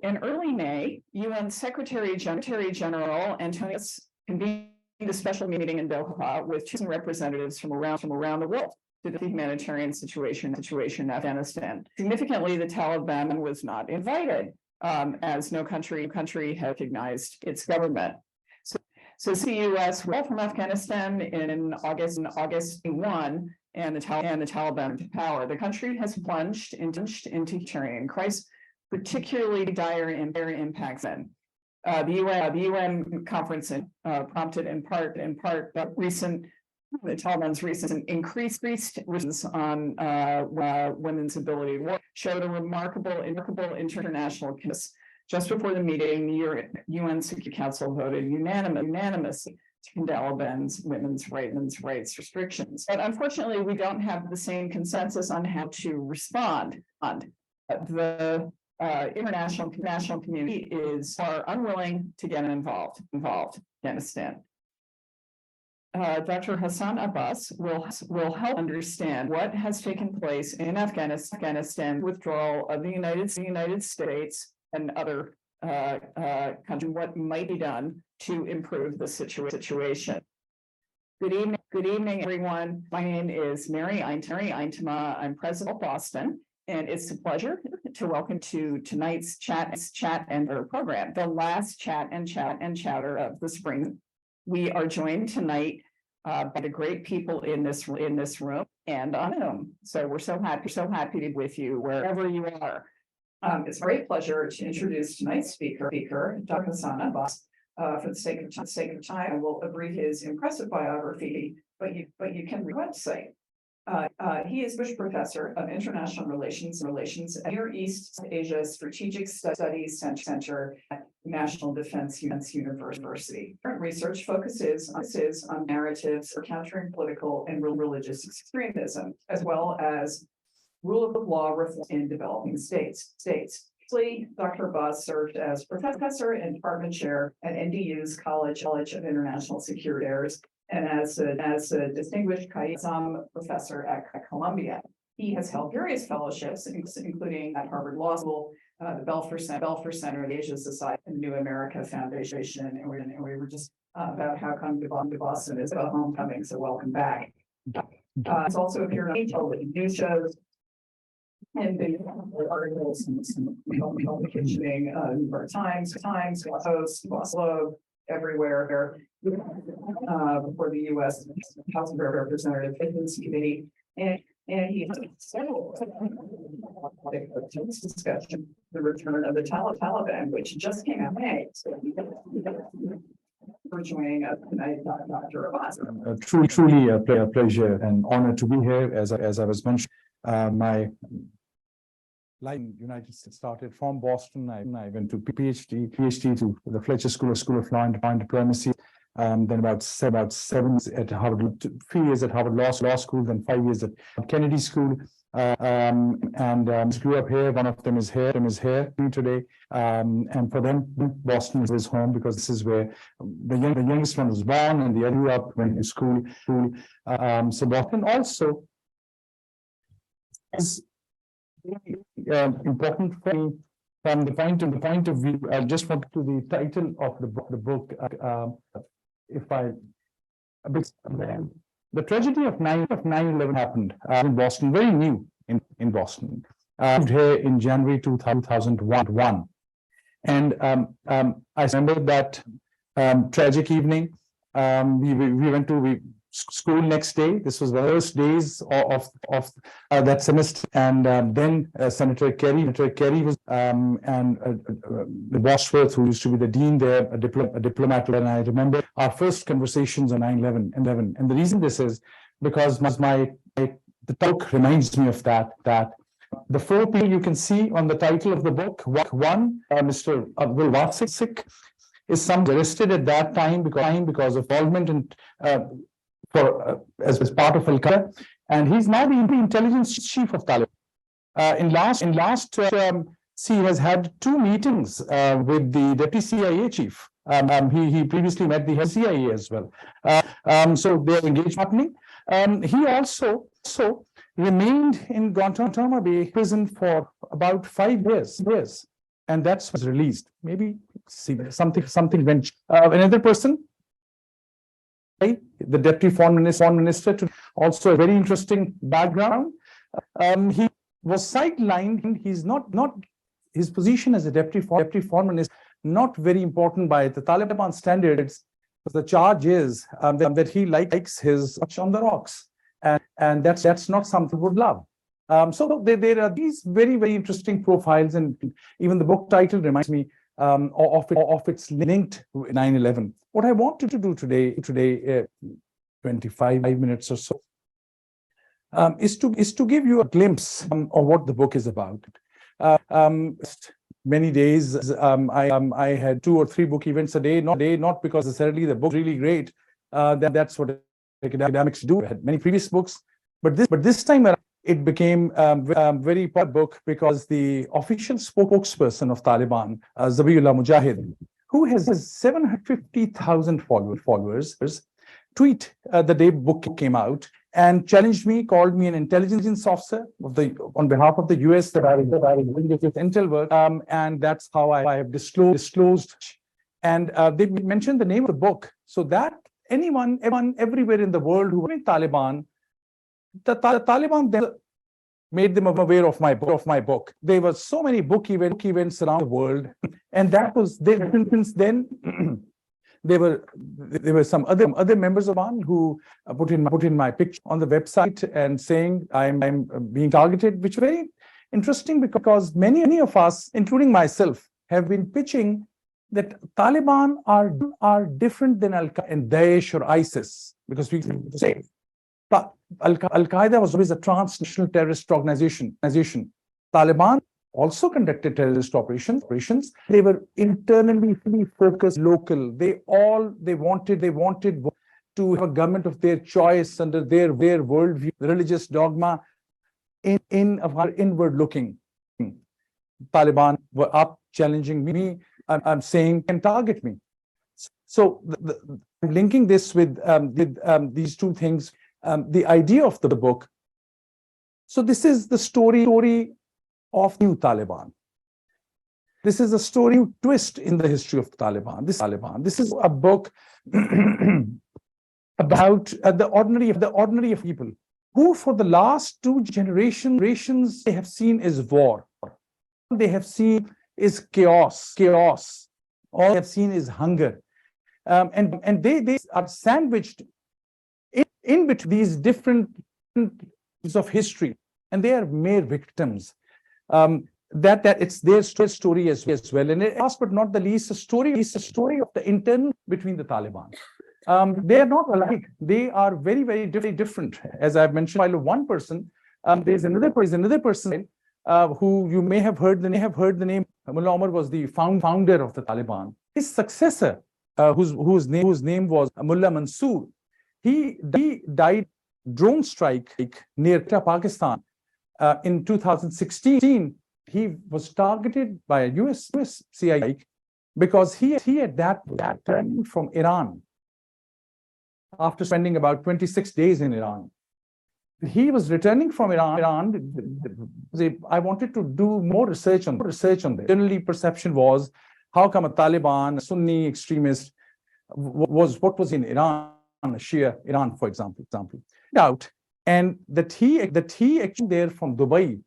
In early May, UN Secretary General Antonio convened a special meeting in Doha with chosen representatives from around the world to the humanitarian situation in Afghanistan. Significantly, the Taliban was not invited, as no country had recognized its government. So CUS went from Afghanistan in August 1, and the Taliban to power. The country has plunged into humanitarian crisis, particularly dire impacts. The UN conference prompted in part the Taliban's recent increased restrictions on women's ability to work showed a remarkable international case. Just before the meeting, the UN Security Council voted unanimously to condemn Taliban's women's rights restrictions. But unfortunately, we don't have the same consensus on how to respond. The international community are unwilling to get involved in Afghanistan. Dr. Hassan Abbas will help understand what has taken place in Afghanistan, withdrawal of the United States and other countries, what might be done to improve the situation. Good evening, everyone. My name is Mary Eintema. I'm president of Boston, and it's a pleasure to welcome to tonight's chat and program, the last chat and chowder of the spring. We are joined tonight by the great people in this room and on Zoom. So we're so happy to be with you wherever you are. It's a great pleasure to introduce tonight's speaker, Dr. Hassan Abbas. For the sake of time, I will abbreviate his impressive biography, but you can read the website. He is Bush Professor of International Relations at Near East Asia Strategic Studies Center at National Defense University. Current research focuses on narratives for countering political and religious extremism, as well as rule of law reform in developing states. Dr. Abbas served as professor and department chair at NDU's College of International Security Affairs and as a distinguished Qayyim professor at Columbia. He has held various fellowships, including at Harvard Law School, the Belfer Center, the Asia Society, and New America Foundation. And we were just about how come to Boston is a homecoming, so welcome back. It's also appeared on television news shows and articles and some publicating, New York Times, Post, Globe, everywhere, before the U.S. House of Representatives Committee, and he discussion the return of the Taliban, which just came out in May. So for joining us tonight, Dr. Abbas. Truly a pleasure and honor to be here. As I was mentioned, my life in the United States started from Boston. I went to PhD to the Fletcher School of Law and Diplomacy. Then about 7 years at Harvard, 3 years at Harvard Law School, then 5 years at Kennedy School. Grew up here. One of them is here today. And for them, Boston is his home because this is where the youngest one was born, and the other grew up, went to school. So Boston also is important for me from the point of view. I just want to the title of the book. The tragedy of 9/11 happened in Boston, very new in Boston. Moved here in January 2001, and I remember that tragic evening. We went to school next day. This was the first days of that semester, and then Senator Kerry was and Bosworth, who used to be the dean there, a diplomat. And I remember our first conversations on 9/11. And the reason this is because the book reminds me of that. The 4 people you can see on the title of the book. One, Mr. Abdul Wasik, is arrested at that time because of involvement in as part of Al-Qaeda, and he's now the intelligence chief of Taliban. In last term, he has had 2 meetings with the deputy CIA chief. He previously met the head of CIA as well. So their engagement happening. He also remained in Guantanamo Bay prison for about 5 years. and that's was released. Maybe see something went. Another person, the deputy foreign minister, to also a very interesting background. He was sidelined. He's not his position as a deputy foreign minister not very important by the Taliban standards. The charge is that he likes his on the rocks, and that's not something we would love. So there are these very interesting profiles, and even the book title reminds me of its linked 9/11. What I wanted to do today, 25 minutes or so, is to give you a glimpse of what the book is about. Many days, I had 2 or 3 book events a day, not because necessarily the book really great. That's what academics do. I had many previous books, but this time around, it became very part book because the official spokesperson of Taliban, Zabiullah Mujahid, who has 750,000 followers, tweet the day book came out and challenged me, called me an intelligence officer on behalf of the US that I was doing this intel work, and that's how I have disclosed. And they mentioned the name of the book, so that anyone everywhere in the world who was in Taliban, the Taliban then made them aware of my book. There were so many book events around the world, and that was there. Since then, there were some other members of Taliban who put in my picture on the website and saying I'm being targeted, which is very interesting because many of us, including myself, have been pitching that Taliban are different than Al-Qaeda and Daesh or ISIS, because we say Al-Qaeda was always a transnational terrorist organization. Taliban also conducted terrorist operations. They were internally focused, local. They wanted to have a government of their choice under their worldview, religious dogma, in inward looking. Taliban were up challenging me. I'm saying can target me. So I'm linking this with these two things. The idea of the book. So this is the story of new Taliban. This is a story twist in the history of Taliban. This is a book about the ordinary of people who, for the last 2 generations, they have seen is war. They have seen is chaos. All they have seen is hunger, and they are sandwiched in between these different of history, and they are mere victims. That it's their story as well, and last but not the least, a story of the internal between the Taliban. They are not alike. They are very different. As I've mentioned, while one person, there's another person who you may have heard the name. Mullah Omar was the founder of the Taliban. His successor, whose name was Mullah Mansoor, he died drone strike near Pakistan in 2016. He was targeted by a US CIA because he had that returned from Iran after spending about 26 days in Iran. He was returning from Iran. I wanted to do more research on this. Generally, perception was, how come a Taliban, a Sunni extremist, was in Iran, Shia Iran, for example. Doubt, and that he actually there from Dubai,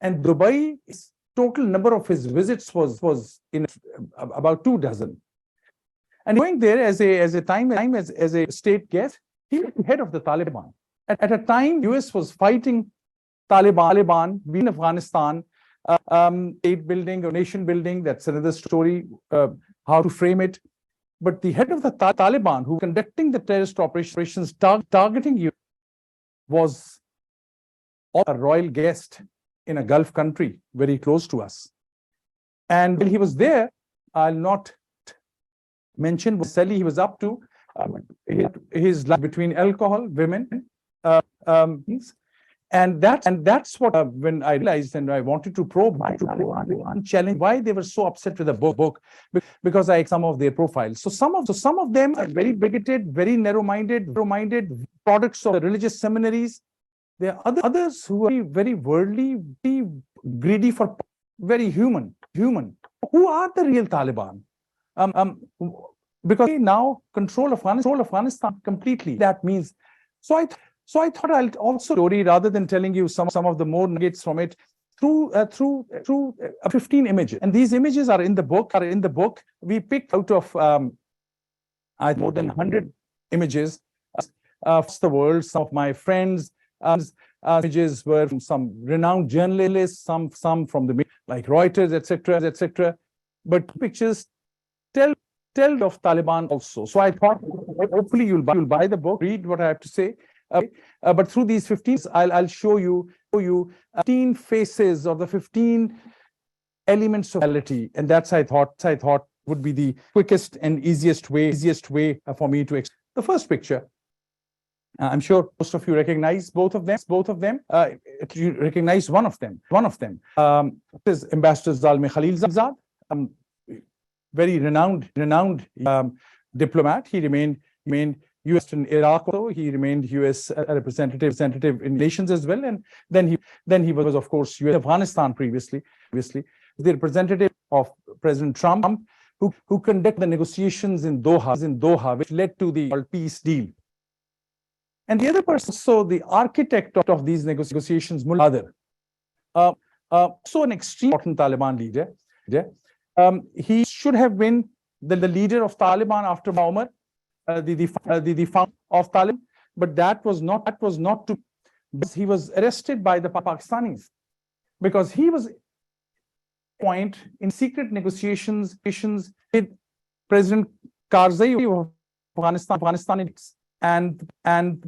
and Dubai, total number of his visits was in about 24. And going there as a state guest, he was the head of the Taliban. At a time, US was fighting Taliban in Afghanistan, state building or nation building. That's another story, how to frame it. But the head of the Taliban, who conducting the terrorist operations targeting you, was a royal guest in a Gulf country very close to us. And when he was there, I'll not mention what he was up to. His life between alcohol, women, and that's what when I realized, and I wanted to probe challenge why they were so upset with the book, because I some of their profiles. So some of them are very bigoted, very narrow-minded products of the religious seminaries. There are others who are very worldly, very greedy for, very human. human. Who are the real Taliban? Because they now control Afghanistan completely. That means, so I thought I'll also story rather than telling you some of the more nuggets from it through 15 images, and these images are in the book. We picked out of more than 100 images of the world. Some of my friends. Images were from some renowned journalists, some from the like Reuters, etc. But pictures tell of Taliban also. So I thought, hopefully you'll buy the book, read what I have to say. But through these 15, I'll show you 15 faces of the 15 elements of reality, and that's I thought would be the quickest and easiest way for me to explain. The first picture. I'm sure most of you recognize both of them. You recognize one of them. Is Ambassador Zalmay Khalilzad, very renowned diplomat. He remained U.S. in Iraq. Also, he remained U.S. representative in nations as well. And then he was of course U.S. Afghanistan previously, the representative of President Trump, who conducted the negotiations in Doha, which led to the peace deal. And the other person, so the architect of these negotiations, Mullah Qadr, so an extremely important Taliban leader. He should have been the leader of Taliban after Muammar, the founder of Taliban, but that was not to. He was arrested by the Pakistanis because he was point in secret negotiations with President Karzai of Afghanistan. And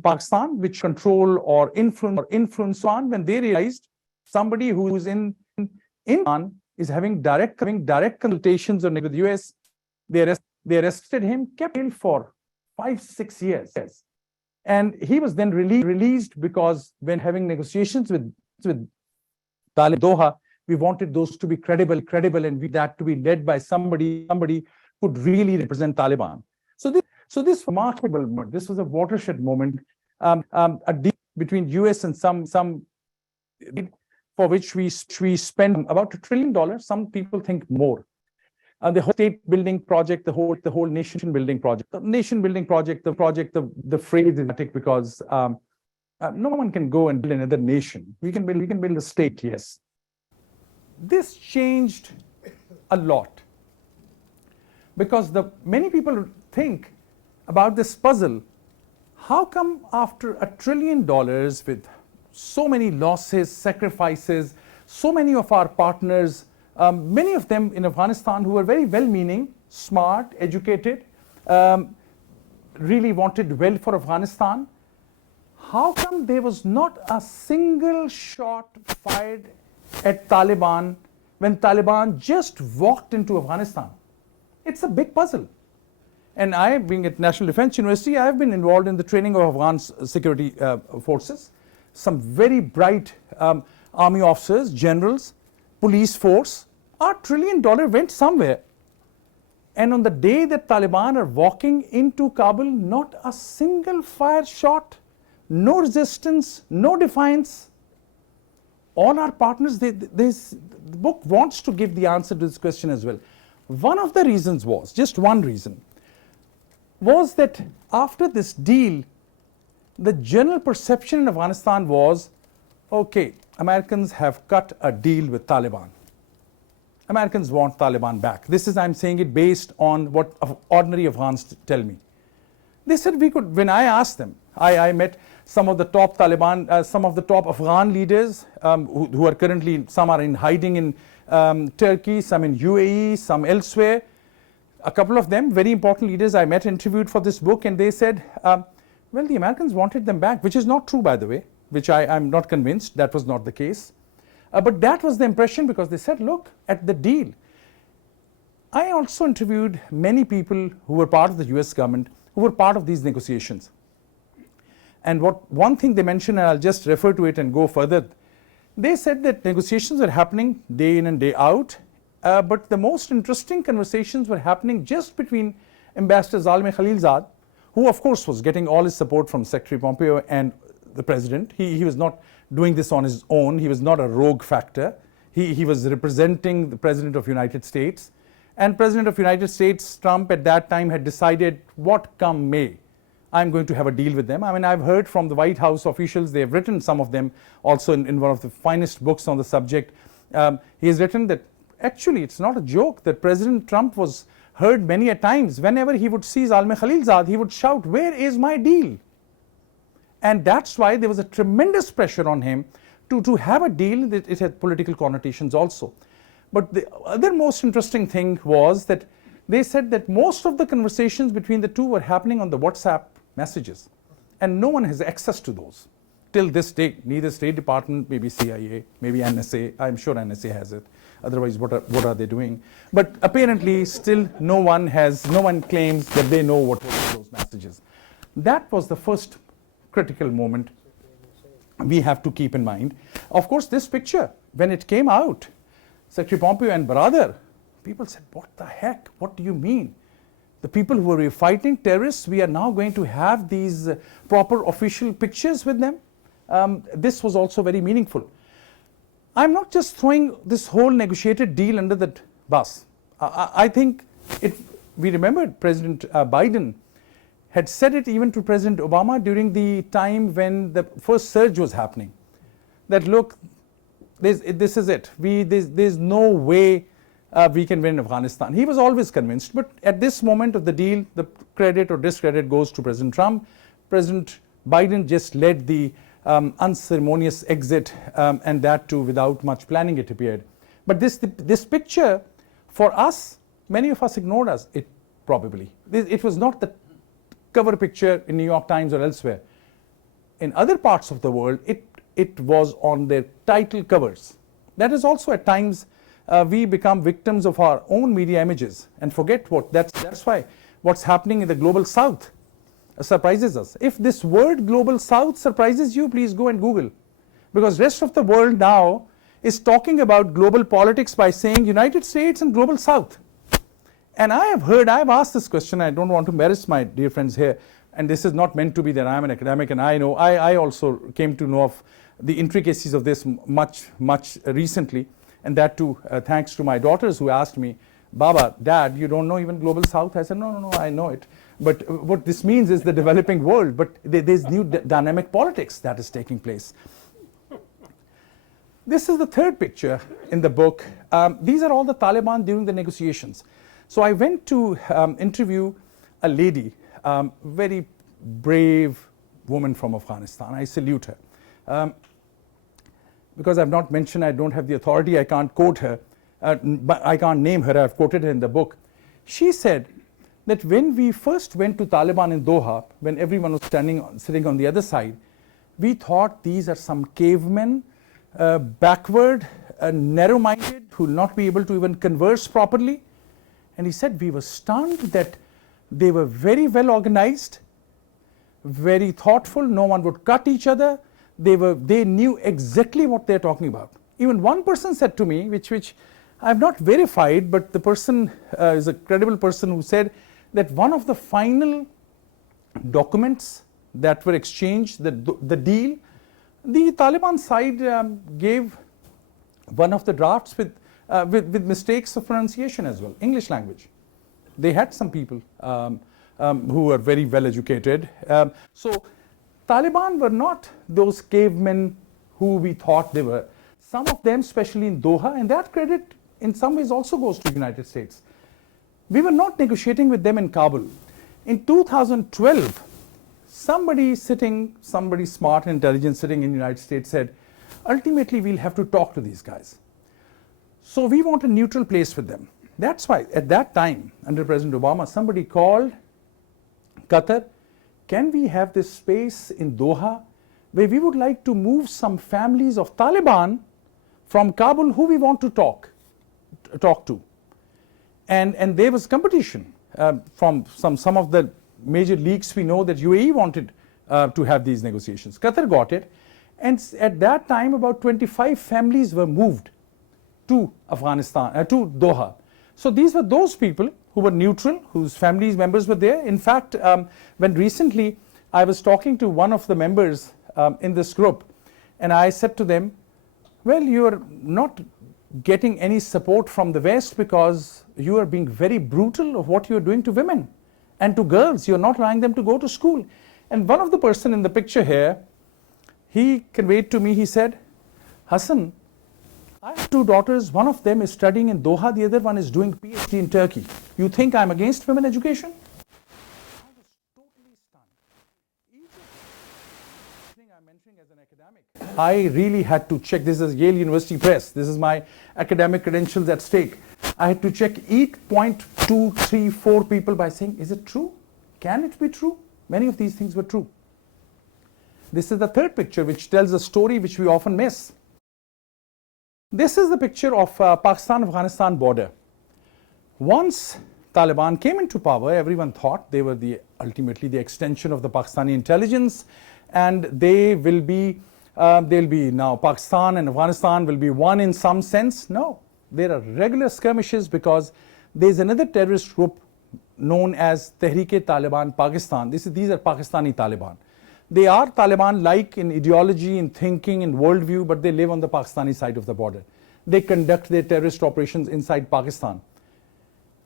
Pakistan, which control or influence on, when they realized somebody who is in Iran is having direct consultations with the US, they arrested him, kept him for 5-6 years, and he was then released because when having negotiations with Taliban Doha, we wanted those to be credible, and that to be led by somebody who could really represent Taliban. So this remarkable moment, this was a watershed moment, a deal between US and some for which we spent about $1 trillion. Some people think more. The whole state building project, the whole nation building project. The phrase is dramatic because no one can go and build another nation. We can build a state, yes. This changed a lot because many people think about this puzzle. How come after $1 trillion with so many losses, sacrifices, so many of our partners, many of them in Afghanistan who were very well-meaning, smart, educated, really wanted well for Afghanistan, how come there was not a single shot fired at Taliban when Taliban just walked into Afghanistan? It's a big puzzle. And I, being at National Defense University, I have been involved in the training of Afghan security forces. Some very bright army officers, generals, police force. Our $1 trillion went somewhere. And on the day that Taliban are walking into Kabul, not a single fire shot, no resistance, no defiance. All our partners, the book wants to give the answer to this question as well. One of the reasons was, just one reason, was that after this deal, the general perception in Afghanistan was, okay, Americans have cut a deal with Taliban. Americans want Taliban back. This is, I'm saying it based on what ordinary Afghans tell me. They said we could, when I asked them, I met some of the top Taliban, some of the top Afghan leaders who are currently, some are in hiding in Turkey, some in UAE, some elsewhere. A couple of them, very important leaders I met, interviewed for this book, and they said, well, the Americans wanted them back, which is not true, by the way, which I'm not convinced that was not the case. But that was the impression because they said, look at the deal. I also interviewed many people who were part of the US government, who were part of these negotiations. And one thing they mentioned, and I'll just refer to it and go further, they said that negotiations were happening day in and day out. But the most interesting conversations were happening just between Ambassador Zalmay Khalilzad, who of course was getting all his support from Secretary Pompeo and the President. He was not doing this on his own. He was not a rogue factor. He was representing the President of the United States. And President of the United States, Trump, at that time had decided, what come may, I'm going to have a deal with them. I mean, I've heard from the White House officials, they have written, some of them also in one of the finest books on the subject. He has written that actually it's not a joke that President Trump was heard many a times. Whenever he would see Zalme Khalilzad, he would shout, where is my deal? And that's why there was a tremendous pressure on him to have a deal that it had political connotations also. But the other most interesting thing was that they said that most of the conversations between the two were happening on the WhatsApp messages. And no one has access to those. Till this day, neither State Department, maybe CIA, maybe NSA, I'm sure NSA has it. Otherwise, what are they doing? But apparently, still no one claims that they know what were those messages. That was the first critical moment we have to keep in mind. Of course, this picture, when it came out, Secretary Pompeo and brother, people said, what the heck? What do you mean? The people who were fighting terrorists, we are now going to have these proper official pictures with them? This was also very meaningful. I'm not just throwing this whole negotiated deal under the bus. I think we remembered President Biden had said it even to President Obama during the time when the first surge was happening. That look, this is it. There's no way we can win Afghanistan. He was always convinced, but at this moment of the deal, the credit or discredit goes to President Trump. President Biden just led the unceremonious exit, and that too without much planning, it appeared. But this picture, for us, many of us ignored it probably. It was not the cover picture in New York Times or elsewhere. In other parts of the world, it was on their title covers. That is also at times we become victims of our own media images and forget that's why what's happening in the global south surprises us. If this word global south surprises you, please go and Google, because rest of the world now is talking about global politics by saying United States and global south. And I've asked this question, I don't want to embarrass my dear friends here, and this is not meant to be that I'm an academic, and I also came to know of the intricacies of this much recently, and that too thanks to my daughters who asked me, Baba, Dad, you don't know even global south? I said, no, I know it. But what this means is the developing world, but there's new dynamic politics that is taking place. This is the third picture in the book. These are all the Taliban during the negotiations. So I went to interview a lady, very brave woman from Afghanistan. I salute her. Because I've not mentioned, I don't have the authority, I can't quote her, but I can't name her, I've quoted her in the book. She said that when we first went to Taliban in Doha, when everyone was sitting on the other side, we thought these are some cavemen, backward, narrow-minded, who will not be able to even converse properly. And he said we were stunned that they were very well organized, very thoughtful, no one would cut each other. They knew exactly what they're talking about. Even one person said to me, which I have not verified, but the person is a credible person, who said that one of the final documents that were exchanged, the deal, the Taliban side gave one of the drafts with mistakes of pronunciation as well, English language. They had some people who were very well educated. So Taliban were not those cavemen who we thought they were. Some of them, especially in Doha, and that credit in some ways also goes to the United States. We were not negotiating with them in Kabul. In 2012, somebody smart and intelligent sitting in the United States said, ultimately we'll have to talk to these guys. So we want a neutral place with them. That's why at that time, under President Obama, somebody called Qatar, can we have this space in Doha where we would like to move some families of Taliban from Kabul who we want to talk to. And there was competition from some of the major leaks. We know that UAE wanted to have these negotiations. Qatar got it. And at that time, about 25 families were moved to Afghanistan, to Doha. So these were those people who were neutral, whose families members were there. In fact, when recently I was talking to one of the members in this group, and I said to them, well, you are not getting any support from the West because you are being very brutal of what you are doing to women and to girls. You're not allowing them to go to school. And one of the person in the picture here, he conveyed to me, he said, Hassan, I have two daughters. One of them is studying in Doha. The other one is doing PhD in Turkey. You think I'm against women education? I was totally stunned. Egypt, thing I'm mentioning as an academic, I really had to check. This is Yale University Press. This is my academic credentials at stake. I had to check 8.234 people by saying, is it true? Can it be true? Many of these things were true. This is the third picture, which tells a story which we often miss. This is the picture of Pakistan-Afghanistan border. Once Taliban came into power, everyone thought they were ultimately the extension of the Pakistani intelligence, and they will be, now Pakistan and Afghanistan will be one in some sense. No, there are regular skirmishes because there is another terrorist group known as Tehreek-e-Taliban Pakistan. These are Pakistani Taliban. They are Taliban-like in ideology, in thinking, in worldview, but they live on the Pakistani side of the border. They conduct their terrorist operations inside Pakistan.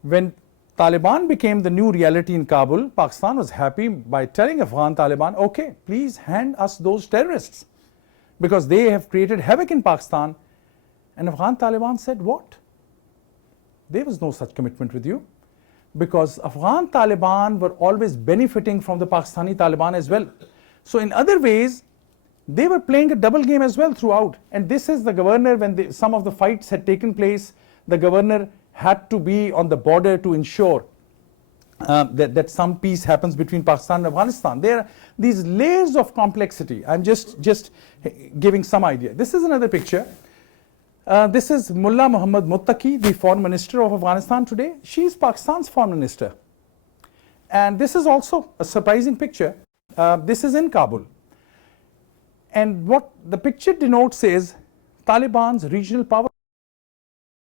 When Taliban became the new reality in Kabul, Pakistan was happy by telling Afghan Taliban, okay, please hand us those terrorists, because they have created havoc in Pakistan. And Afghan Taliban said, what? There was no such commitment with you, because Afghan Taliban were always benefiting from the Pakistani Taliban as well. So in other ways, they were playing a double game as well throughout. And this is the governor, when some of the fights had taken place, the governor had to be on the border to ensure that some peace happens between Pakistan and Afghanistan. There are these layers of complexity. I'm just giving some idea. This is another picture. This is Mullah Muhammad Muttaqi, the foreign minister of Afghanistan today. She is Pakistan's foreign minister. And this is also a surprising picture. This is in Kabul. And what the picture denotes is Taliban's regional power.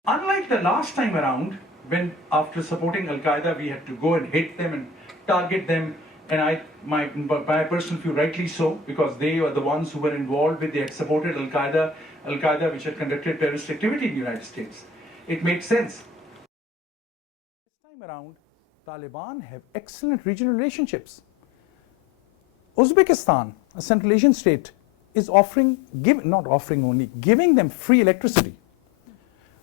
Unlike the last time around, when after supporting Al-Qaeda, we had to go and hit them and target them, and my personal view, rightly so, because they were the ones who were involved with, they had supported Al-Qaeda, which had conducted terrorist activity in the United States. It made sense. This time around, Taliban have excellent regional relationships. Uzbekistan, a Central Asian state, is giving them free electricity.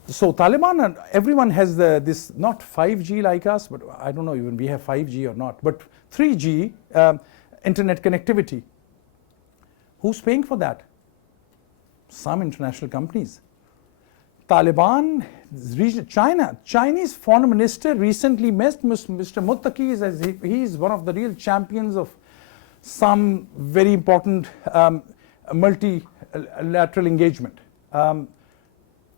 So Taliban and everyone has this, not 5G like us, but I don't know even we have 5G or not, but 3G internet connectivity. Who's paying for that? Some international companies. Taliban, Chinese foreign minister recently met Mr. Muttaqi. He is one of the real champions of some very important multilateral engagement.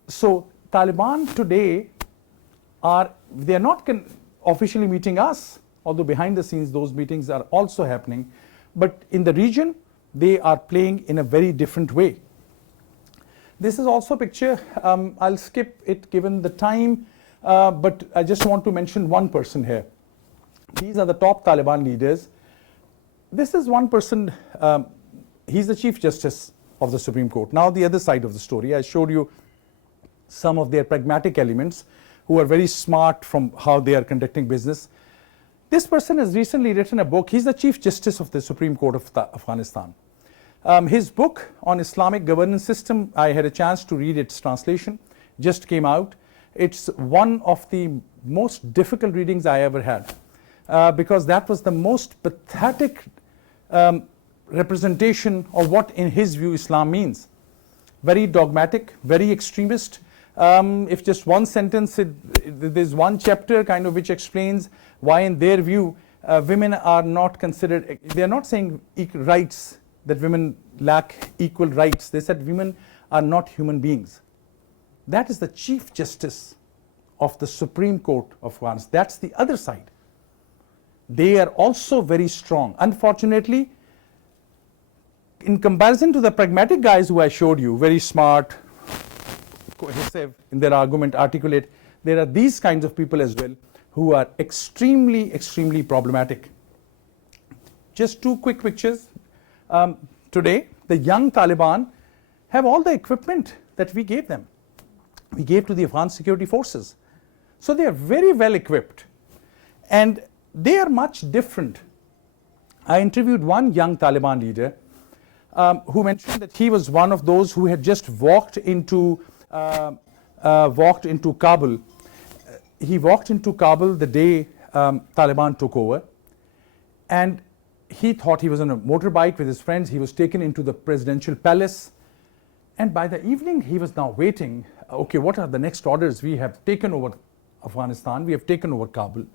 So Taliban today they are not officially meeting us, although behind the scenes those meetings are also happening. But in the region, they are playing in a very different way. This is also a picture. I'll skip it given the time, but I just want to mention one person here. These are the top Taliban leaders. This is one person, he's the Chief Justice of the Supreme Court. Now the other side of the story, I showed you some of their pragmatic elements who are very smart from how they are conducting business. This person has recently written a book. He's the Chief Justice of the Supreme Court of Afghanistan. His book on Islamic governance system, I had a chance to read its translation, just came out. It's one of the most difficult readings I ever had, because that was the most pathetic representation of what in his view Islam means. Very dogmatic, very extremist. If just one sentence, there's one chapter kind of which explains why in their view women are not considered, they're not saying equal rights, that women lack equal rights. They said women are not human beings. That is the Chief Justice of the Supreme Court of Afghanistan. That's the other side. They are also very strong. Unfortunately, in comparison to the pragmatic guys who I showed you, very smart, cohesive in their argument, articulate, there are these kinds of people as well who are extremely, extremely problematic. Just two quick pictures. Today, the young Taliban have all the equipment that we gave them. we gave to the Afghan security forces. So they are very well equipped, and they are much different. I interviewed one young Taliban leader who mentioned that he was one of those who had just walked into Kabul. He walked into Kabul the day Taliban took over, and he thought he was on a motorbike with his friends. He was taken into the presidential palace, and by the evening he was now waiting. Okay, what are the next orders? We have taken over Afghanistan, we have taken over Kabul.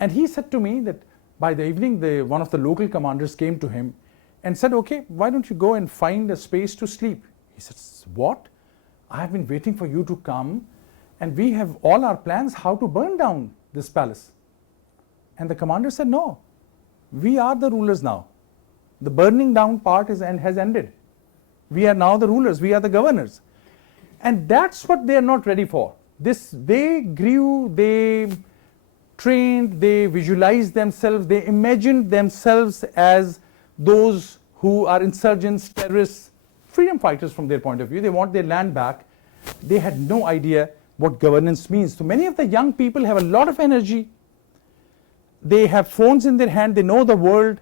And he said to me that by the evening, one of the local commanders came to him and said, okay, why don't you go and find a space to sleep? He said, what? I have been waiting for you to come, and we have all our plans how to burn down this palace. And the commander said, no, we are the rulers now. The burning down part has ended. We are now the rulers, we are the governors. And that's what they are not ready for. They grew, they trained, they visualized themselves, they imagined themselves as those who are insurgents, terrorists, freedom fighters from their point of view. They want their land back. They had no idea what governance means. So many of the young people have a lot of energy. They have phones in their hand, they know the world.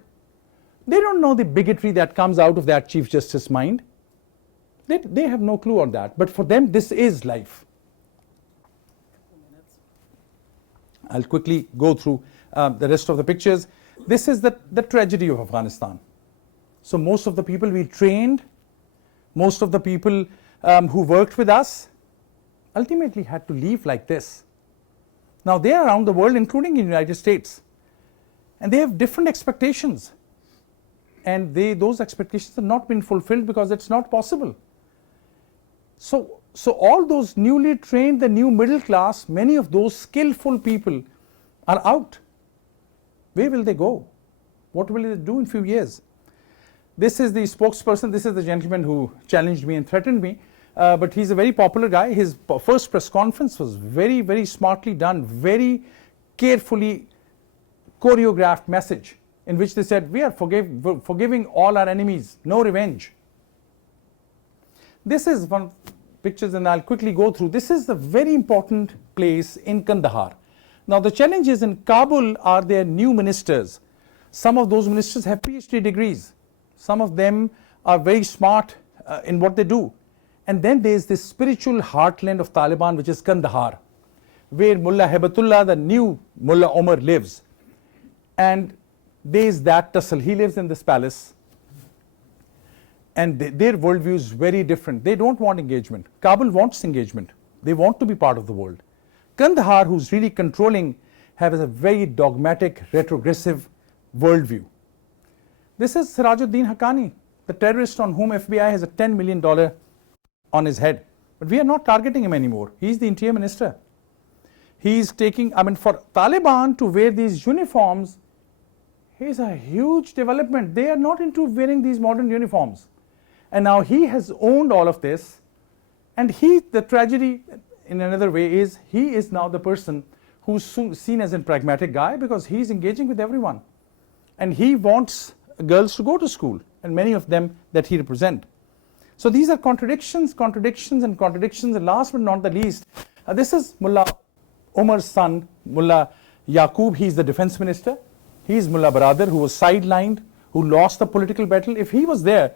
They don't know the bigotry that comes out of that Chief Justice mind. They have no clue on that. But for them, this is life. I'll quickly go through the rest of the pictures. This is the tragedy of Afghanistan. So most of the people we trained, most of the people who worked with us, ultimately had to leave like this. Now they are around the world, including in the United States, and they have different expectations. And those expectations have not been fulfilled because it's not possible. So all those newly trained, the new middle class, many of those skillful people are out. Where will they go? What will they do in a few years? This is the spokesperson. This is the gentleman who challenged me and threatened me. But he's a very popular guy. His first press conference was very, very smartly done, very carefully choreographed message in which they said, we are forgiving all our enemies, no revenge. This is one pictures, and I'll quickly go through. This is a very important place in Kandahar. Now the challenges in Kabul are their new ministers. Some of those ministers have PhD degrees. Some of them are very smart in what they do. And then there's this spiritual heartland of Taliban, which is Kandahar, where Mullah Hebatullah, the new Mullah Omar, lives. And there's that tussle. He lives in this palace. And their worldview is very different. They don't want engagement. Kabul wants engagement. They want to be part of the world. Kandahar, who's really controlling, has a very dogmatic, retrogressive worldview. This is Sirajuddin Haqqani, the terrorist on whom FBI has a $10 million on his head. But we are not targeting him anymore. He's the interior minister. He's taking, for Taliban to wear these uniforms is a huge development. They are not into wearing these modern uniforms. And now he has owned all of this. And the tragedy in another way is, he is now the person who's seen as a pragmatic guy because he's engaging with everyone. And he wants girls to go to school, and many of them that he represents. So these are contradictions, contradictions, and contradictions. And last but not the least, this is Mullah Omar's son, Mullah Yaqub. He's the defense minister. He's Mullah Baradar, who was sidelined, who lost the political battle. If he was there,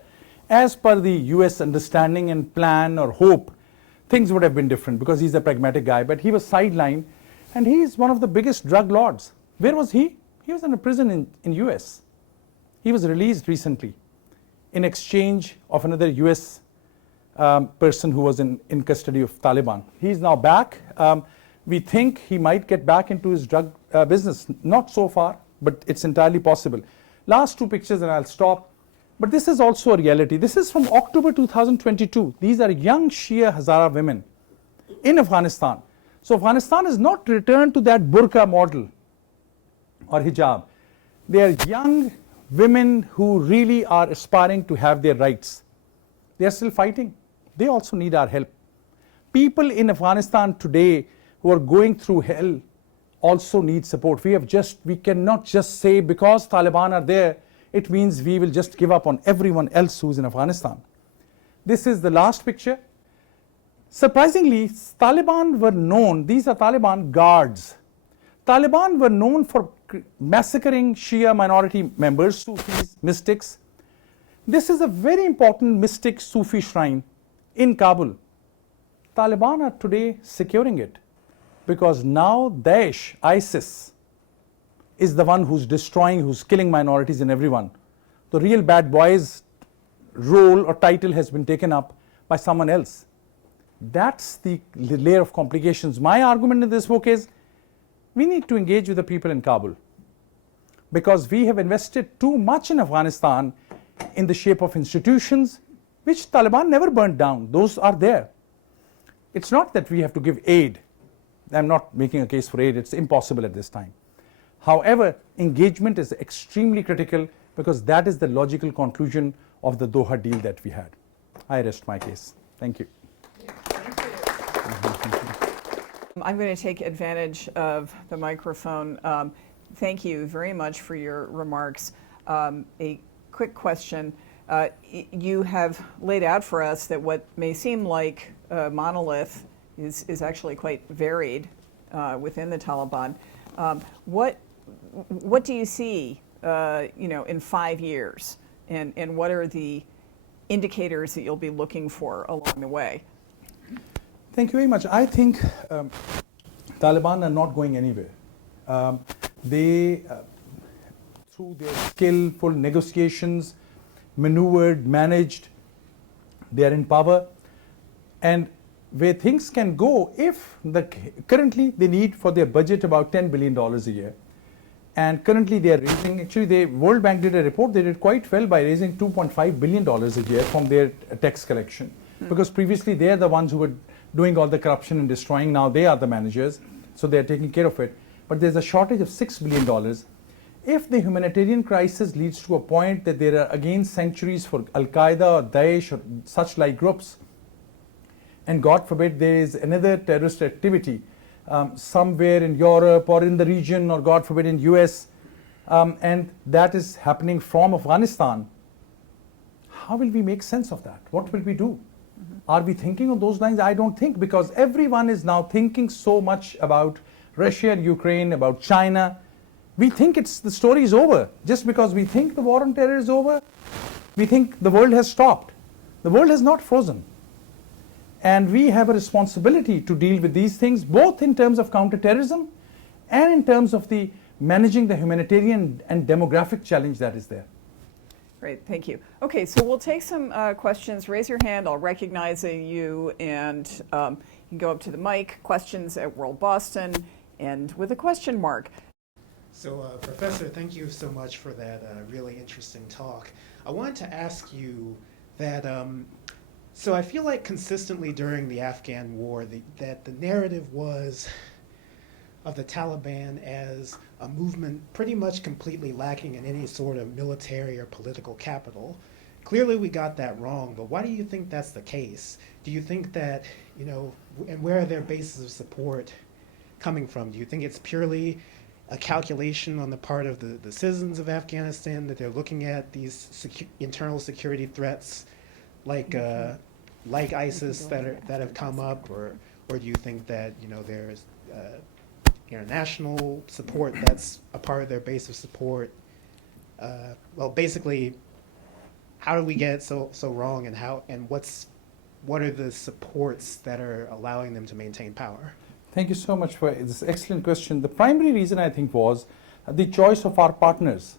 as per the US understanding and plan or hope, things would have been different because he's a pragmatic guy. But he was sidelined, and he's one of the biggest drug lords. Where was he? He was in a prison in US. He was released recently in exchange of another US person who was in custody of Taliban. He's now back. We think he might get back into his drug business. Not so far, but it's entirely possible. Last two pictures and I'll stop. But this is also a reality. This is from October 2022. These are young Shia Hazara women in Afghanistan. So Afghanistan has not returned to that burqa model or hijab. They are young women who really are aspiring to have their rights. They are still fighting. They also need our help. People in Afghanistan today who are going through hell also need support. We cannot just say because Taliban are there, it means we will just give up on everyone else who's in Afghanistan. This is the last picture. Surprisingly, Taliban were known, these are Taliban guards. Taliban were known for massacring Shia minority members, Sufis, mystics. This is a very important mystic Sufi shrine in Kabul. Taliban are today securing it because now Daesh, ISIS, is the one who's destroying, who's killing minorities and everyone. The real bad boys role or title has been taken up by someone else. That's the layer of complications. My argument in this book is we need to engage with the people in Kabul because we have invested too much in Afghanistan in the shape of institutions which Taliban never burnt down. Those are there. It's not that we have to give aid. I'm not making a case for aid. It's impossible at this time. However, engagement is extremely critical because that is the logical conclusion of the Doha deal that we had. I rest my case. Thank you. I'm going to take advantage of the microphone. Thank you very much for your remarks. A quick question. You have laid out for us that what may seem like a monolith is actually quite varied within the Taliban. What do you see in 5 years, and what are the indicators that you'll be looking for along the way? Thank you very much. I think Taliban are not going anywhere. They, through their skillful negotiations, maneuvered, managed, they are in power. And where things can go, if currently they need for their budget about $10 billion a year. And currently they are raising, actually the World Bank did a report, they did quite well by raising $2.5 billion a year from their tax collection. Because previously they are the ones who were doing all the corruption and destroying, now they are the managers, so they are taking care of it. But there's a shortage of $6 billion. If the humanitarian crisis leads to a point that there are again sanctuaries for Al-Qaeda or Daesh or such like groups, and God forbid there is another terrorist activity somewhere in Europe or in the region or God forbid in US, and that is happening from Afghanistan, how will we make sense of that? What will we do? Are we thinking of those lines? I don't think, because everyone is now thinking so much about Russia and Ukraine, about China. We think the story is over. Just because we think the war on terror is over, we think the world has stopped. The world has not frozen. And we have a responsibility to deal with these things, both in terms of counterterrorism and in terms of the managing the humanitarian and demographic challenge that is there. Great, thank you. Okay, so we'll take some questions. Raise your hand, I'll recognize you, and you can go up to the mic. Questions at World Boston, and with a question mark. So, Professor, thank you so much for that really interesting talk. I wanted to ask you that, so I feel like consistently during the Afghan war that the narrative was of the Taliban as a movement pretty much completely lacking in any sort of military or political capital. Clearly we got that wrong, but why do you think that's the case? Do you think that, and where are their bases of support coming from? Do you think it's purely a calculation on the part of the citizens of Afghanistan that they're looking at these internal security threats like ISIS that have come up, or do you think that there's international support that's a part of their base of support? Well, basically, how do we get so wrong, and what are the supports that are allowing them to maintain power? Thank you so much for this excellent question. The primary reason I think was the choice of our partners.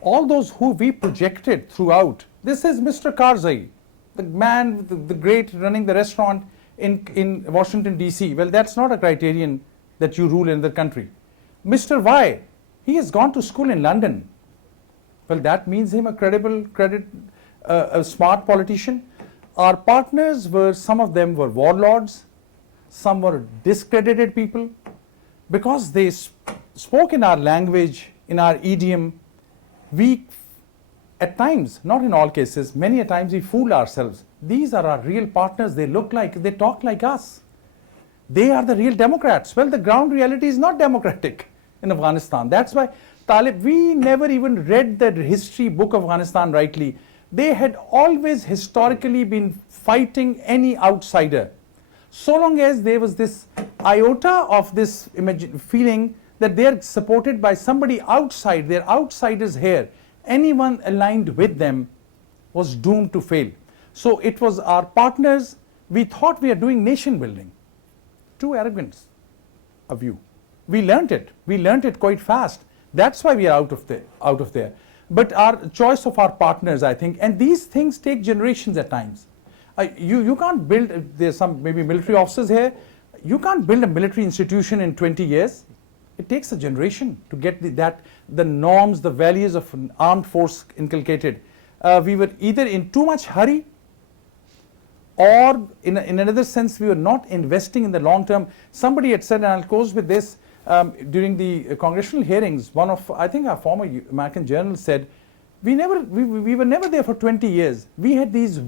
All those who we projected throughout. This is Mr. Karzai, the man, the great running the restaurant in Washington, D.C. Well, that's not a criterion that you rule in the country. Mr. Y, he has gone to school in London. Well, that means him a credible, a smart politician. Our partners were, some of them were warlords, some were discredited people, because they spoke in our language, in our idiom. We, at times, not in all cases, many a times we fool ourselves. These are our real partners. They look like, they talk like us. They are the real Democrats. Well, the ground reality is not democratic in Afghanistan. That's why we never even read the history book of Afghanistan rightly. They had always historically been fighting any outsider. so long as there was this iota of this feeling that they're supported by somebody outside, they're outsiders here, anyone aligned with them was doomed to fail. So it was our partners, we thought we are doing nation building. Too arrogant a view. We learnt it quite fast. That's why we are out of there. But our choice of our partners, I think, and these things take generations at times. You can't build, there's some maybe military officers here, you can't build a military institution in 20 years. It takes a generation to get the norms, the values of an armed force inculcated. We were either in too much hurry, or in another sense, we were not investing in the long term. Somebody had said, and I'll close with this, during the congressional hearings, one of, I think, our former American journal said, we were never there for 20 years. We had these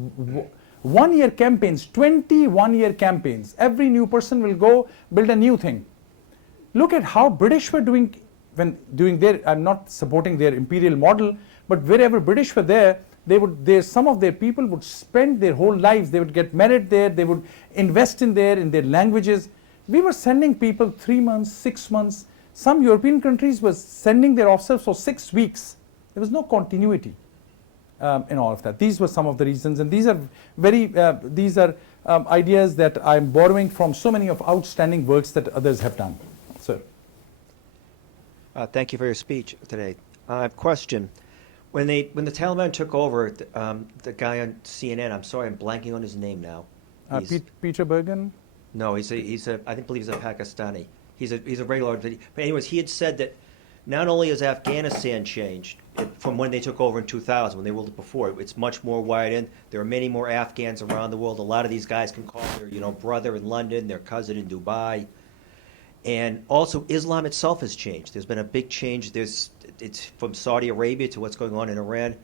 one-year campaigns, 21-year campaigns. Every new person will go build a new thing. Look at how British were doing when doing their, I'm not supporting their imperial model, but wherever British were there, some of their people would spend their whole lives, they would get married there, they would invest in their languages. We were sending people 3 months, 6 months. Some European countries were sending their officers for 6 weeks. There was no continuity in all of that. These were some of the reasons, and these are ideas that I'm borrowing from so many of outstanding works that others have done. Sir. Thank you for your speech today. Question. When the Taliban took over, the guy on CNN, I'm sorry, I'm blanking on his name now. Peter Bergen? No, I believe he's a Pakistani. He's a regular. But anyways, he had said that not only has Afghanistan changed from when they took over in 2000, when they ruled it before, it's much more widened. There are many more Afghans around the world. A lot of these guys can call their brother in London, their cousin in Dubai. And also, Islam itself has changed. There's been a big change. It's from Saudi Arabia to what's going on in Iran.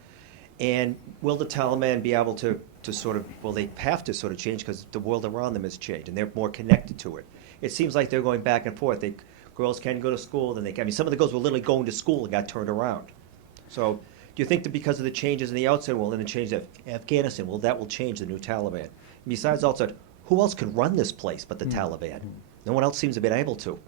And will the Taliban be able to sort of, well, they have to sort of change because the world around them has changed and they're more connected to it. It seems like they're going back and forth. Girls can't go to school, some of the girls were literally going to school and got turned around. So do you think that because of the changes in the outside world and the change of Afghanistan, that will change the new Taliban? And besides also, who else could run this place but the Taliban? No one else seems to have been able to.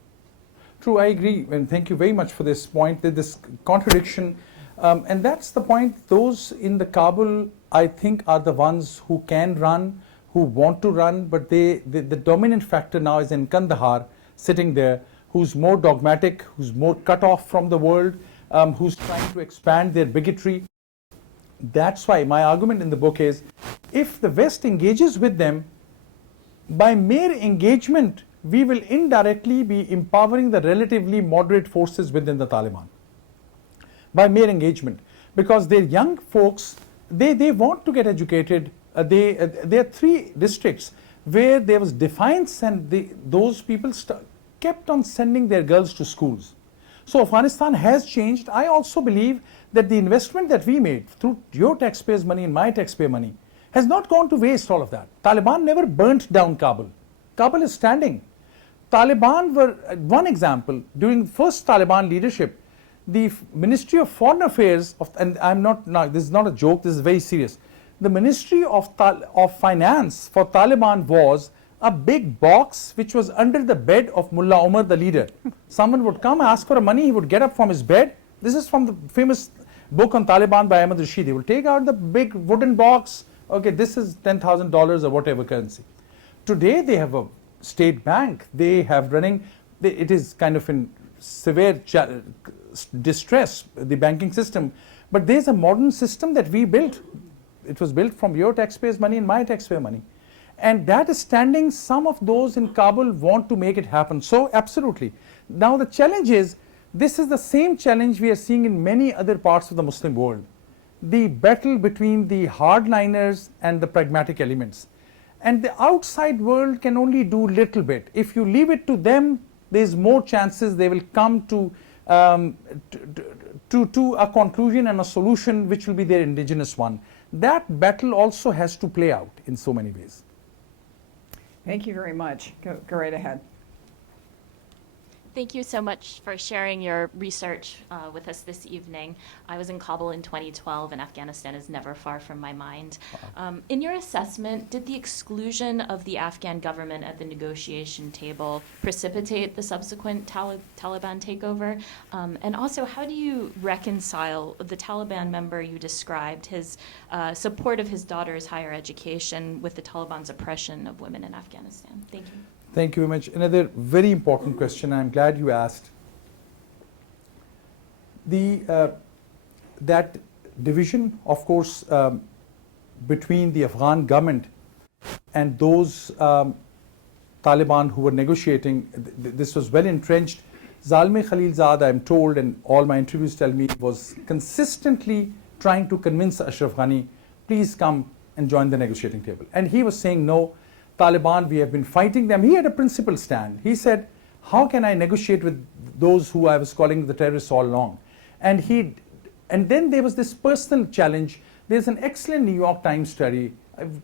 True, I agree, and thank you very much for this point, this contradiction. And that's the point. Those in the Kabul, I think, are the ones who can run, who want to run, but the dominant factor now is in Kandahar, sitting there, who's more dogmatic, who's more cut off from the world, who's trying to expand their bigotry. That's why my argument in the book is, if the West engages with them, by mere engagement, we will indirectly be empowering the relatively moderate forces within the Taliban. By mere engagement. Because they're young folks, they want to get educated. There are 3 districts where there was defiance, and those people kept on sending their girls to schools. So Afghanistan has changed. I also believe that the investment that we made through your taxpayers' money and my taxpayer money has not gone to waste, all of that. Taliban never burnt down Kabul. Kabul is standing. Taliban were, one example, during the first Taliban leadership, the Ministry of Foreign Affairs, and this is not a joke, this is very serious. The Ministry of Finance for Taliban was a big box which was under the bed of Mullah Omar, the leader. Someone would come, ask for money, he would get up from his bed. This is from the famous book on Taliban by Ahmad Rashid. He will take out the big wooden box, okay, this is $10,000 or whatever currency. Today they have a state bank, they have running, it is kind of in severe distress, the banking system, but there's a modern system that we built. It was built from your taxpayers' money and my taxpayer money. And that is standing. Some of those in Kabul want to make it happen. So absolutely. Now the challenge is, this is the same challenge we are seeing in many other parts of the Muslim world. The battle between the hardliners and the pragmatic elements. And the outside world can only do little bit. If you leave it to them, there's more chances they will come to a conclusion and a solution which will be their indigenous one. That battle also has to play out in so many ways. Thank you very much. Go right ahead. Thank you so much for sharing your research with us this evening. I was in Kabul in 2012, and Afghanistan is never far from my mind. In your assessment, did the exclusion of the Afghan government at the negotiation table precipitate the subsequent Taliban takeover? And also, how do you reconcile the Taliban member you described, his support of his daughter's higher education, with the Taliban's oppression of women in Afghanistan? Thank you. Thank you very much. Another very important question. I'm glad you asked. That division, of course, between the Afghan government and those Taliban who were negotiating, this was well entrenched. Zalmay Khalilzad, I'm told, and all my interviews tell me, was consistently trying to convince Ashraf Ghani, please come and join the negotiating table. And he was saying, no, Taliban, we have been fighting them. He had a principled stand. He said, how can I negotiate with those who I was calling the terrorists all along? And then there was this personal challenge. There's an excellent New York Times study.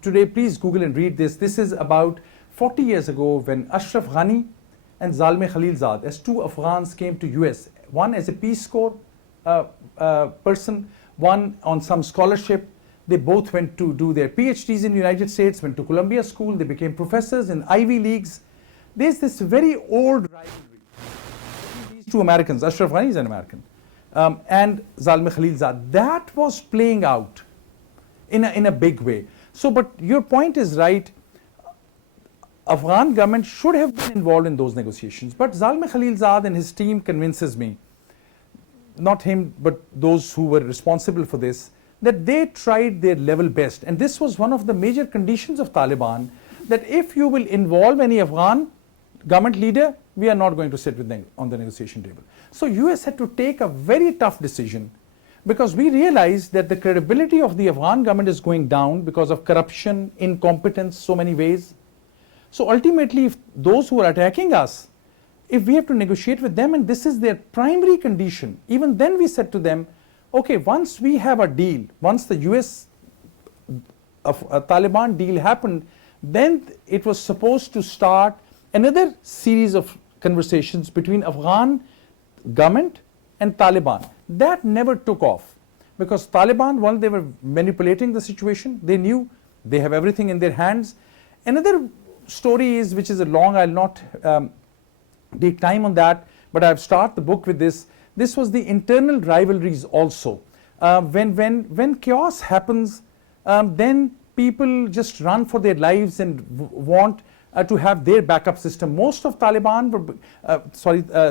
Today, please Google and read this. This is about 40 years ago when Ashraf Ghani and Zalmay Khalilzad, as two Afghans, came to US. One as a Peace Corps person, one on some scholarship. They both went to do their PhDs in the United States, went to Columbia School, they became professors in Ivy Leagues. There's this very old rivalry between these two Americans. Ashraf Ghani is an American, and Zalmay Khalilzad. That was playing out in a big way. So, but your point is right. Afghan government should have been involved in those negotiations. But Zalmay Khalilzad and his team convinces me, not him, but those who were responsible for this, that they tried their level best. And this was one of the major conditions of Taliban, that if you will involve any Afghan government leader, we are not going to sit with them on the negotiation table. So US had to take a very tough decision, because we realized that the credibility of the Afghan government is going down because of corruption, incompetence, so many ways. So ultimately, if those who are attacking us, if we have to negotiate with them, and this is their primary condition, even then we said to them, okay, once we have a deal, once the US Taliban deal happened, then it was supposed to start another series of conversations between Afghan government and Taliban. That never took off, because Taliban, while they were manipulating the situation, they knew they have everything in their hands. Another story is, which is a long, I'll not take time on that, but I've started the book with this. This was the internal rivalries also. When chaos happens, then people just run for their lives and want to have their backup system. Most of Taliban were,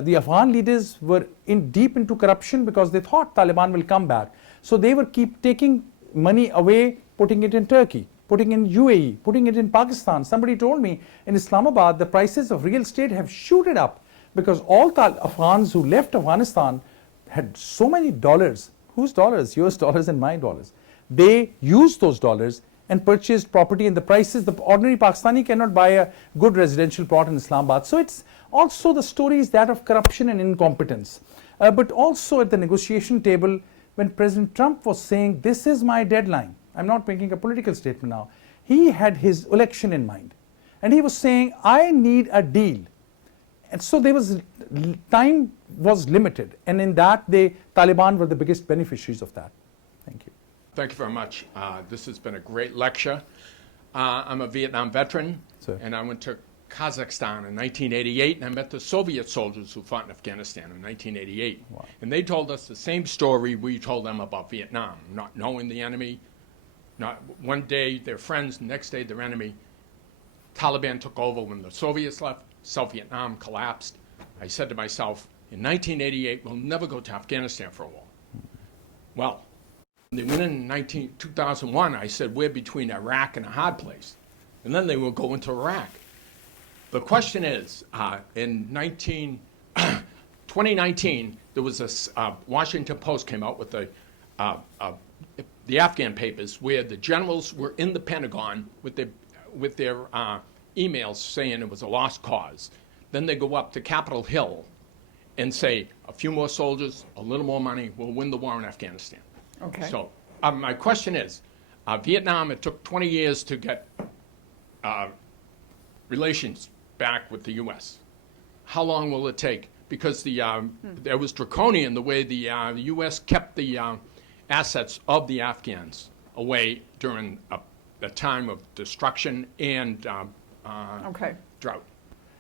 the Afghan leaders were deep into corruption because they thought Taliban will come back. So they were keep taking money away, putting it in Turkey, putting in UAE, putting it in Pakistan. Somebody told me in Islamabad, the prices of real estate have shooted up, because all Afghans who left Afghanistan had so many dollars. Whose dollars? US dollars and my dollars. They used those dollars and purchased property, and the prices, the ordinary Pakistani cannot buy a good residential plot in Islamabad. So it's also, the story is that of corruption and incompetence. But also at the negotiation table, when President Trump was saying, this is my deadline, I'm not making a political statement now, he had his election in mind. And he was saying, I need a deal. And so there was, time was limited, and in that, the Taliban were the biggest beneficiaries of that. Thank you. Thank you very much. This has been a great lecture. I'm a Vietnam veteran, and I went to Kazakhstan in 1988, and I met the Soviet soldiers who fought in Afghanistan in 1988. Wow. And they told us the same story we told them about Vietnam, not knowing the enemy. Not one day they're friends, the next day they're enemy. Taliban took over when the Soviets left. South Vietnam collapsed. I said to myself, in 1988, we'll never go to Afghanistan for a war. Well, when they went in 2001, I said, we're between Iraq and a hard place. And then they will go into Iraq. The question is, in 2019, there was this, Washington Post came out with the Afghan papers, where the generals were in the Pentagon with their emails saying it was a lost cause. Then they go up to Capitol Hill and say, a few more soldiers, a little more money, we'll win the war in Afghanistan. Okay. So my question is, Vietnam, it took 20 years to get relations back with the US. How long will it take because there was draconian the way the U.S. kept the assets of the Afghans away during a time of destruction and Okay, drought.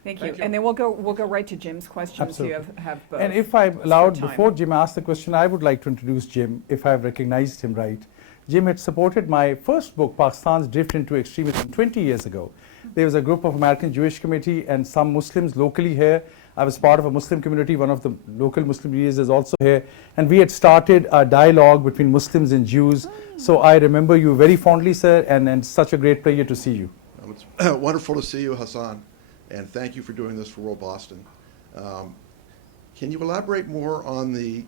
thank you. Thank you. And then we'll go right to Jim's questions. You have both. And if I'm allowed, time. before Jim asks the question, I would like to introduce Jim, if I've recognized him right. Jim had supported my first book, Pakistan's Drift into Extremism, 20 years ago. There was a group of American Jewish committee and some Muslims locally here. I was part of a Muslim community. One of the local Muslim leaders is also here. And we had started a dialogue between Muslims and Jews. So I remember you very fondly, sir, and such a great pleasure to see you. It's wonderful to see you, Hassan, and thank you for doing this for World Boston. Can you elaborate more on the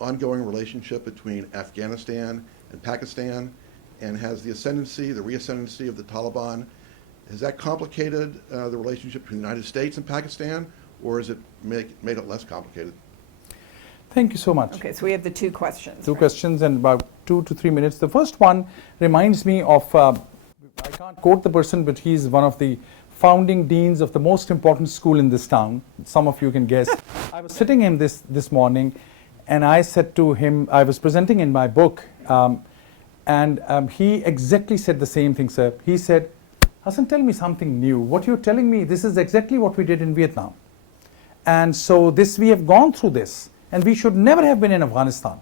ongoing relationship between Afghanistan and Pakistan, and has the reascendancy of the Taliban, has that complicated the relationship between the United States and Pakistan, or has it made it less complicated? Thank you so much. Okay, so we have the two questions. Two right? questions and about 2 to 3 minutes. The first one reminds me of, I can't quote the person, but he's one of the founding deans of the most important school in this town. Some of you can guess. I was sitting in this morning, and I said to him, I was presenting in my book, and he exactly said the same thing, sir. He said, Hassan, tell me something new. What you're telling me, this is exactly what we did in Vietnam. And so we have gone through this, and we should never have been in Afghanistan.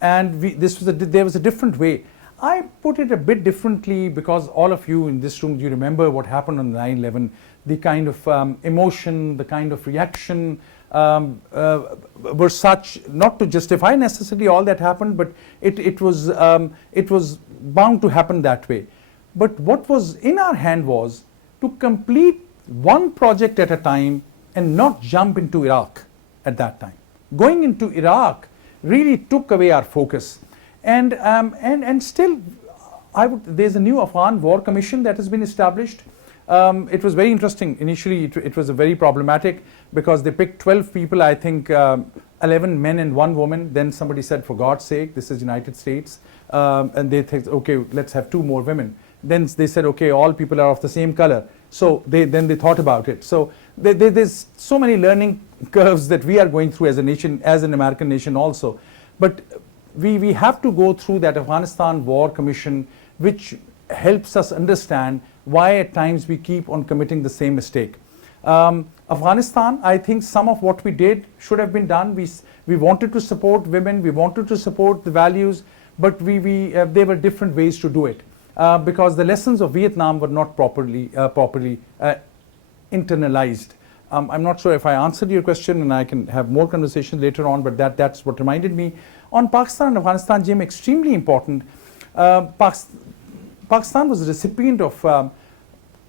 And there was a different way. I put it a bit differently because all of you in this room, you remember what happened on 9/11, the kind of emotion, the kind of reaction were such, not to justify necessarily all that happened, but it was bound to happen that way. But what was in our hand was to complete one project at a time and not jump into Iraq at that time. Going into Iraq really took away our focus. And still, there's a new Afghan War Commission that has been established. It was very interesting. Initially, it was very problematic because they picked 12 people, I think 11 men and 1 woman. Then somebody said, for God's sake, this is United States. And they think, okay, let's have 2 more women. Then they said, okay, all people are of the same color. So then they thought about it. So there's so many learning curves that we are going through as a nation, as an American nation also. But we have to go through that Afghanistan War Commission, which helps us understand why at times we keep on committing the same mistake. Afghanistan, I think some of what we did should have been done. We wanted to support women, we wanted to support the values, but there were different ways to do it. Because the lessons of Vietnam were not properly internalized. I'm not sure if I answered your question, and I can have more conversation later on, but that's what reminded me. On Pakistan and Afghanistan, Jim, extremely important. Pakistan was a recipient of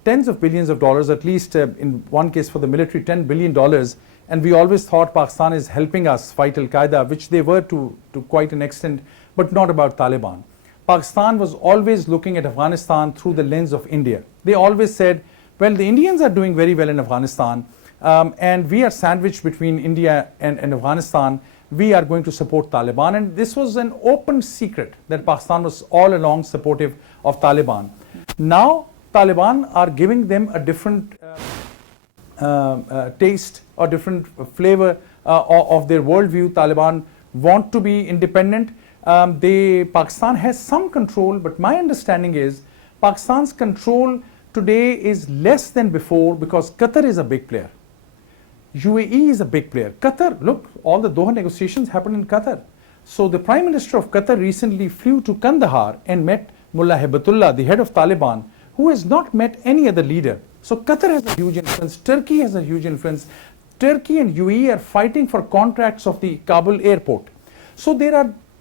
tens of billions of dollars, at least in one case for the military, $10 billion. And we always thought Pakistan is helping us fight Al-Qaeda, which they were to quite an extent, but not about Taliban. Pakistan was always looking at Afghanistan through the lens of India. They always said, well, the Indians are doing very well in Afghanistan, and we are sandwiched between India and Afghanistan. We are going to support Taliban. And this was an open secret that Pakistan was all along supportive of Taliban. Now, Taliban are giving them a different taste or different flavor of their worldview. Taliban want to be independent. Pakistan has some control, but my understanding is Pakistan's control today is less than before because Qatar is a big player. UAE is a big player. Qatar, look, all the Doha negotiations happened in Qatar. So the Prime Minister of Qatar recently flew to Kandahar and met Mullah Hibatullah, the head of Taliban, who has not met any other leader. So Qatar has a huge influence. Turkey has a huge influence. Turkey and UAE are fighting for contracts of the Kabul airport. So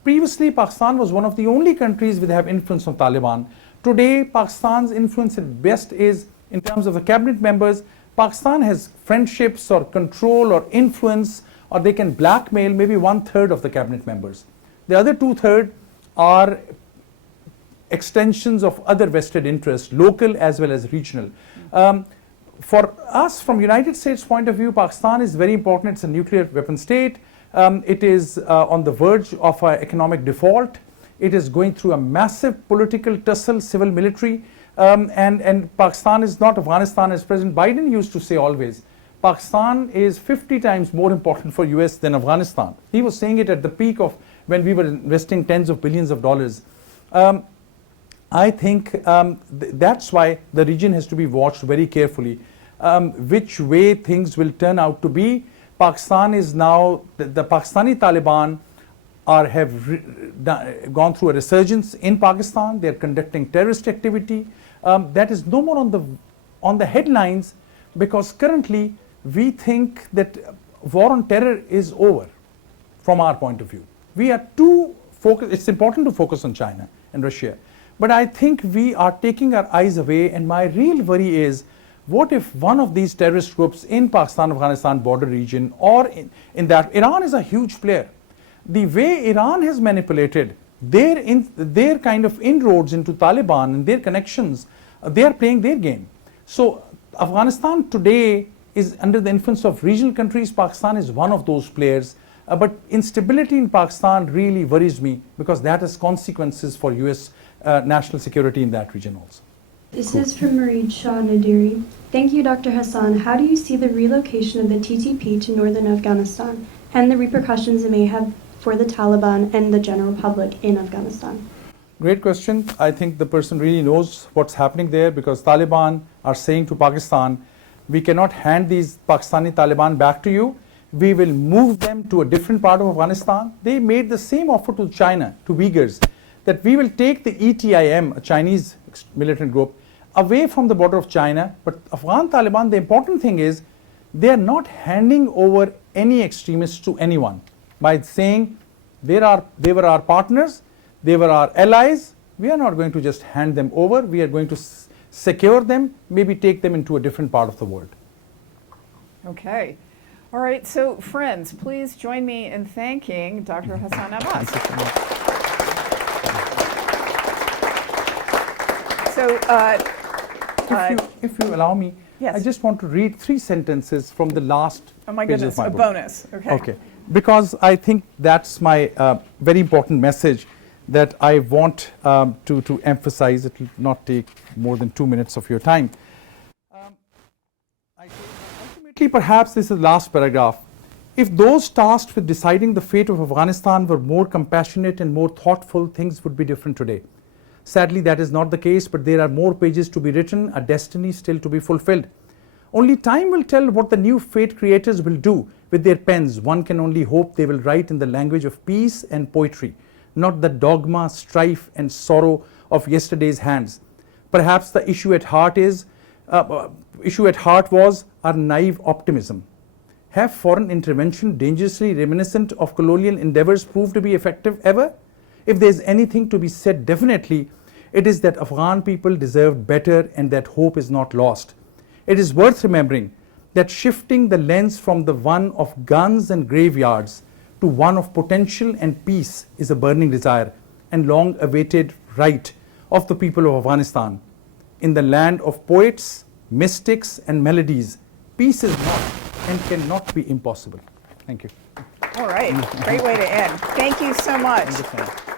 previously, Pakistan was one of the only countries that have influence on Taliban. Today, Pakistan's influence at best is, in terms of the cabinet members, Pakistan has friendships or control or influence, or they can blackmail maybe 1/3 of the cabinet members. The other 2/3 are extensions of other vested interests, local as well as regional. For us, from United States point of view, Pakistan is very important. It's a nuclear weapon state. It is on the verge of economic default. It is going through a massive political tussle, civil military. And Pakistan is not Afghanistan, as President Biden used to say always. Pakistan is 50 times more important for US than Afghanistan. He was saying it at the peak of when we were investing tens of billions of dollars. I think that's why the region has to be watched very carefully. Which way things will turn out to be. Pakistan is now, the Pakistani Taliban have gone through a resurgence in Pakistan. They're conducting terrorist activity. That is no more on the headlines, because currently we think that war on terror is over from our point of view. We are too focused. It's important to focus on China and Russia, but I think we are taking our eyes away, and my real worry is, what if one of these terrorist groups in Pakistan-Afghanistan border region, or in that, Iran is a huge player. The way Iran has manipulated their kind of inroads into Taliban and their connections, they are playing their game. So Afghanistan today is under the influence of regional countries. Pakistan is one of those players. But instability in Pakistan really worries me, because that has consequences for US national security in that region also. This is from Marie Shah Nadiri. Thank you, Dr. Hassan. How do you see the relocation of the TTP to northern Afghanistan and the repercussions it may have for the Taliban and the general public in Afghanistan? Great question. I think the person really knows what's happening there, because Taliban are saying to Pakistan, we cannot hand these Pakistani Taliban back to you. We will move them to a different part of Afghanistan. They made the same offer to China, to Uyghurs, that we will take the ETIM, a Chinese militant group, away from the border of China. But Afghan Taliban, the important thing is, they are not handing over any extremists to anyone by saying they were our partners, they were our allies. We are not going to just hand them over. We are going to secure them, maybe take them into a different part of the world. Okay. All right, so friends, please join me in thanking Dr. Hassan Abbas. So, if you allow me, yes. I just want to read 3 sentences from the last Oh my page goodness, of my a book. bonus. Okay. Okay, because I think that's my very important message that I want to emphasize. It will not take more than 2 minutes of your time. Ultimately, perhaps this is the last paragraph. If those tasked with deciding the fate of Afghanistan were more compassionate and more thoughtful, things would be different today. Sadly, that is not the case, but there are more pages to be written, a destiny still to be fulfilled. Only time will tell what the new fate creators will do with their pens. One can only hope they will write in the language of peace and poetry, not the dogma, strife, and sorrow of yesterday's hands. Perhaps the issue at heart was our naive optimism. Have foreign intervention, dangerously reminiscent of colonial endeavors, proved to be effective ever? If there is anything to be said definitely, it is that Afghan people deserve better and that hope is not lost. It is worth remembering that shifting the lens from the one of guns and graveyards to one of potential and peace is a burning desire and long-awaited right of the people of Afghanistan. In the land of poets, mystics, and melodies, peace is not and cannot be impossible. Thank you. All right, great way to end. Thank you so much. Thank you so much.